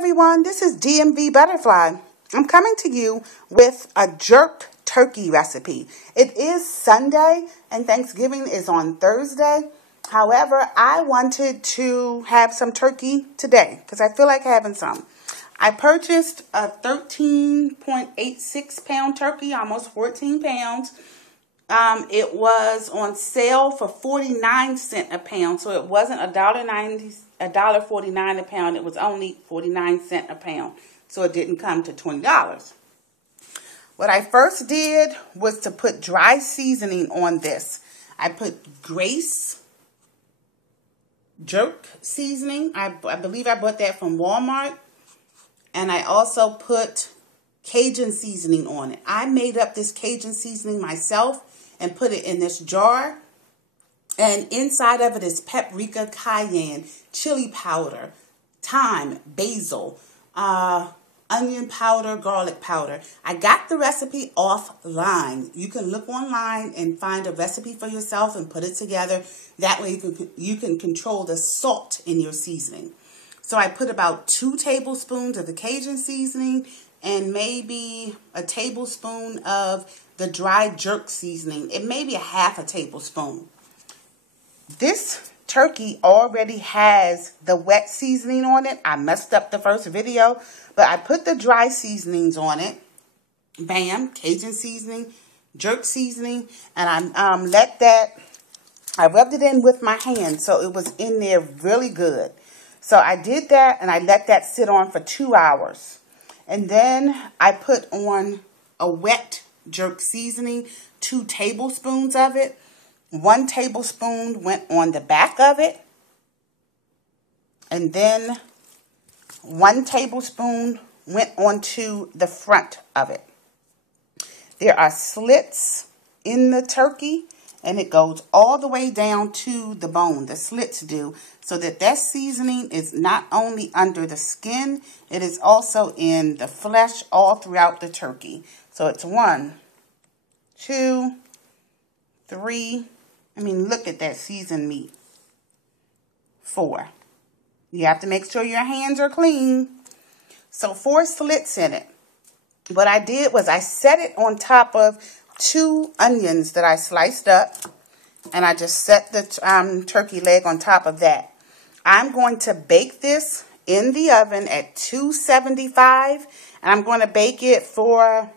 everyone, this is DMV Butterfly. I'm coming to you with a jerk turkey recipe. It is Sunday and Thanksgiving is on Thursday. However, I wanted to have some turkey today because I feel like having some. I purchased a 13.86 pound turkey, almost 14 pounds. It was on sale for 49 cents a pound, so it wasn't $1.49 a pound. It was only 49 cents a pound, so it didn't come to $20. What I first did was to put dry seasoning on this. I put Grace jerk seasoning. I believe I bought that from Walmart, and I also put Cajun seasoning on it. I made up this Cajun seasoning myself and put it in this jar. And inside of it is paprika, cayenne, chili powder, thyme, basil, onion powder, garlic powder. I got the recipe offline. You can look online and find a recipe for yourself and put it together. That way you can control the salt in your seasoning. So I put about 2 tablespoons of the Cajun seasoning and maybe a tablespoon of the dry jerk seasoning. It may be a half a tablespoon. This turkey already has the wet seasoning on it. I messed up the first video, but I put the dry seasonings on it. Bam, Cajun seasoning, jerk seasoning, and I rubbed it in with my hand so it was in there really good. So I did that and I let that sit on for 2 hours. And then I put on a wet jerk seasoning, 2 tablespoons of it. 1 tablespoon went on the back of it. And then 1 tablespoon went onto the front of it. There are slits in the turkey, and it goes all the way down to the bone. The slits do, so that seasoning is not only under the skin, it is also in the flesh all throughout the turkey. So it's 1, 2, 3. I mean, look at that seasoned meat. 4. You have to make sure your hands are clean. So 4 slits in it. What I did was I set it on top of 2 onions that I sliced up, and I just set the turkey leg on top of that. I'm going to bake this in the oven at 275, and I'm going to bake it for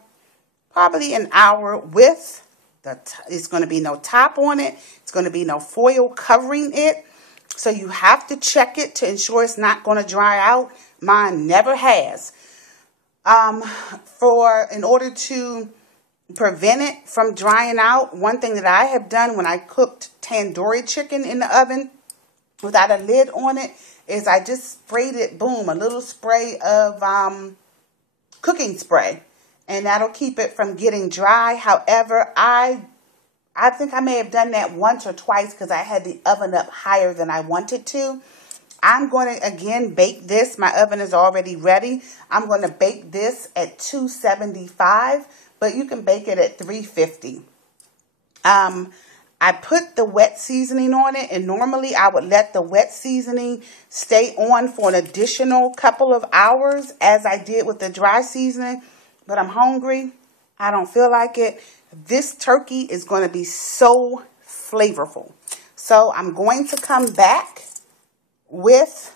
probably an hour with it's going to be no top on it. It's going to be no foil covering it. So you have to check it to ensure it's not going to dry out. Mine never has. In order to prevent it from drying out, one thing that I have done when I cooked tandoori chicken in the oven without a lid on it is I just sprayed it, boom, a little spray of cooking spray. And that'll keep it from getting dry. However, I think I may have done that once or twice because I had the oven up higher than I wanted to. I'm going to, again, bake this. My oven is already ready. I'm going to bake this at 275, but you can bake it at 350. I put the wet seasoning on it, and normally I would let the wet seasoning stay on for an additional couple of hours as I did with the dry seasoning. But I'm hungry. I don't feel like it. This turkey is going to be so flavorful. So I'm going to come back with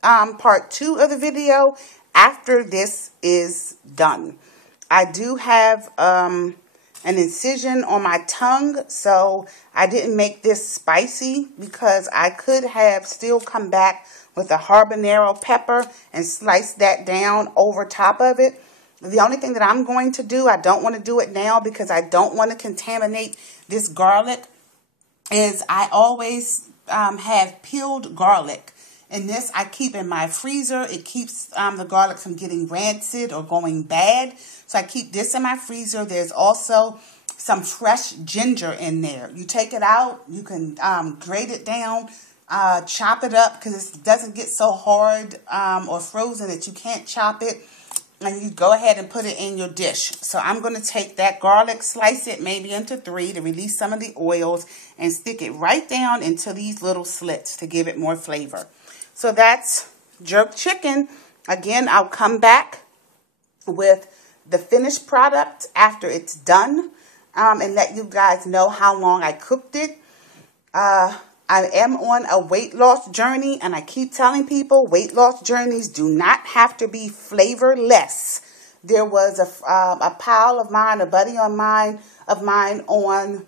part 2 of the video after this is done. I do have an incision on my tongue, so I didn't make this spicy because I could have still come back with a habanero pepper and slice that down over top of it. The only thing that I'm going to do, I don't want to do it now because I don't want to contaminate this garlic, is I always have peeled garlic. And this I keep in my freezer. It keeps the garlic from getting rancid or going bad. So I keep this in my freezer. There's also some fresh ginger in there. You take it out. You can grate it down, chop it up because it doesn't get so hard or frozen that you can't chop it. And you go ahead and put it in your dish. So I'm going to take that garlic, slice it maybe into 3 to release some of the oils, and stick it right down into these little slits to give it more flavor. So that's jerk chicken. Again, I'll come back with the finished product after it's done and let you guys know how long I cooked it. I am on a weight loss journey, and I keep telling people weight loss journeys do not have to be flavorless. There was a pal of mine, a buddy of mine on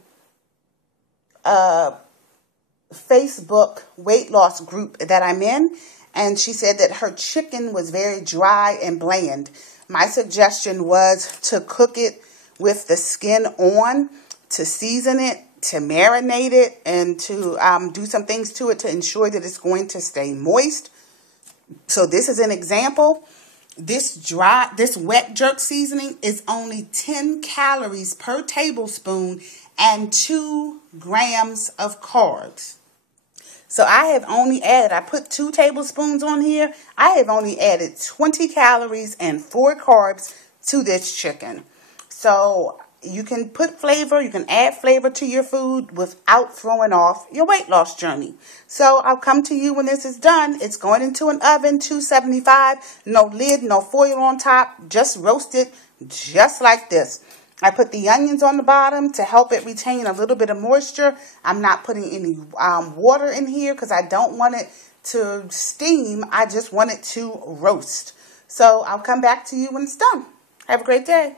Facebook weight loss group that I'm in, and she said that her chicken was very dry and bland. My suggestion was to cook it with the skin on, to season it, to marinate it, and to do some things to it to ensure that it's going to stay moist. So this is an example. This wet jerk seasoning is only 10 calories per tablespoon and 2 grams of carbs. So I have only added, I put 2 tablespoons on here. I have only added 20 calories and 4 carbs to this chicken. So you can put flavor, you can add flavor to your food without throwing off your weight loss journey. So I'll come to you when this is done. It's going into an oven, 275, no lid, no foil on top, just roast it just like this. I put the onions on the bottom to help it retain a little bit of moisture. I'm not putting any water in here because I don't want it to steam. I just want it to roast. So I'll come back to you when it's done. Have a great day.